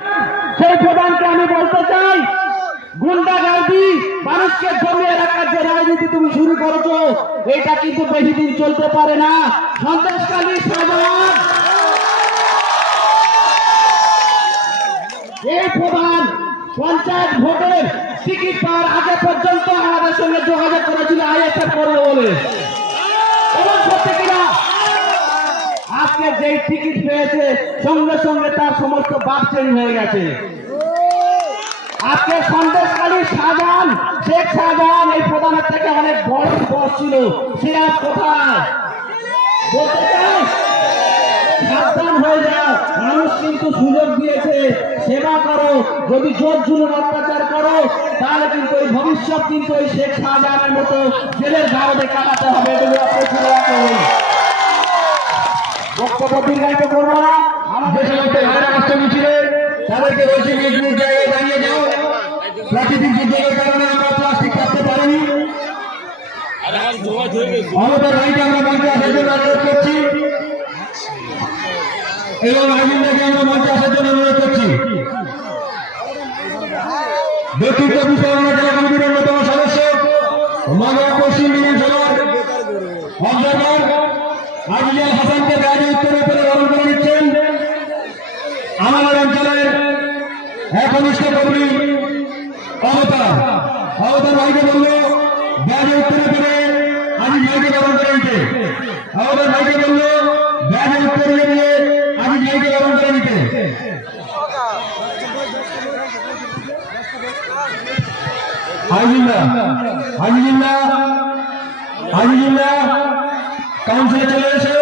সেই প্রধানকে আমি বলতে চাই, গুন্ডাগার্দি মানুষকে জমিয়ে রাখার যে রাজনীতি তুমি শুরু করেছো, এটা কিন্তু বেশি দিন চলতে পারে না। সন্ত্রাসকারী শাহজাহান এই প্রধান পঞ্চায়েত ভোটের টিকিট পাওয়ার আগে পর্যন্ত আমাদের সঙ্গে যোগাযোগ করেছিল আইএসএফ করবে বলে, এবং সত্যি কিনা আজকে যেই টিকিট পেয়েছে সঙ্গে সঙ্গে তার সমস্ত বাপ চেঞ্জ হয়ে গেছে। আজকে সন্দেশকারী শাহজাহান, শেখ শাহজাহান এই প্রধানের থেকে অনেক বড় বস ছিল, সে আজ কোথায়? বলতে চাই সাবধান হয়ে যাও, মানুষ কিন্তু সুযোগ দিয়েছে, সেবা করো। যদি জোর জুলুম অত্যাচার করো তাহলে কিন্তু এই ভবিষ্যৎ কিন্তু এই শেখ শাহজাহানের মতো জেলের গাড়ে কাটাতে হবে। বক্তব্য দীর্ঘায়িত করবো না। আমাদের তাদেরকে বলছি নিজ নিজ জায়গায় দাঁড়িয়ে যাও। প্রাকৃতিক দুর্যোগের কারণে আমরা প্লাস্টিক কাটতে পারিনি। মমতার ভাইকে আমরা মঞ্চে আসার জন্য অনুরোধ করছি এবং আজিন্দাকে আমরা মঞ্চে আসার জন্য অনুরোধ করছি। ব্যক্তিত্ব বিষয় জেলা কমিটির অন্যতম সদস্য মানব পশ্চিম বিধানসভার অবজারভার আজিজুল হাসানকে গাড়ি উত্তরের উপরে গ্রহণ করে নিচ্ছেন। আমাদের অঞ্চলের একনিষ্ঠ কর্মী অবতার ভাইকে বললো ব্যাজে উত্তরে পেরে আজিজ ভাইকে গ্রহণ করে নিতে। অবতার ভাইকে বললো ব্যাজে উত্তরে নিয়ে আজিজ ভাইকে গ্রহণ করে নিতে। আজিজুল্লাহ কাউন্সিলে চলে এসে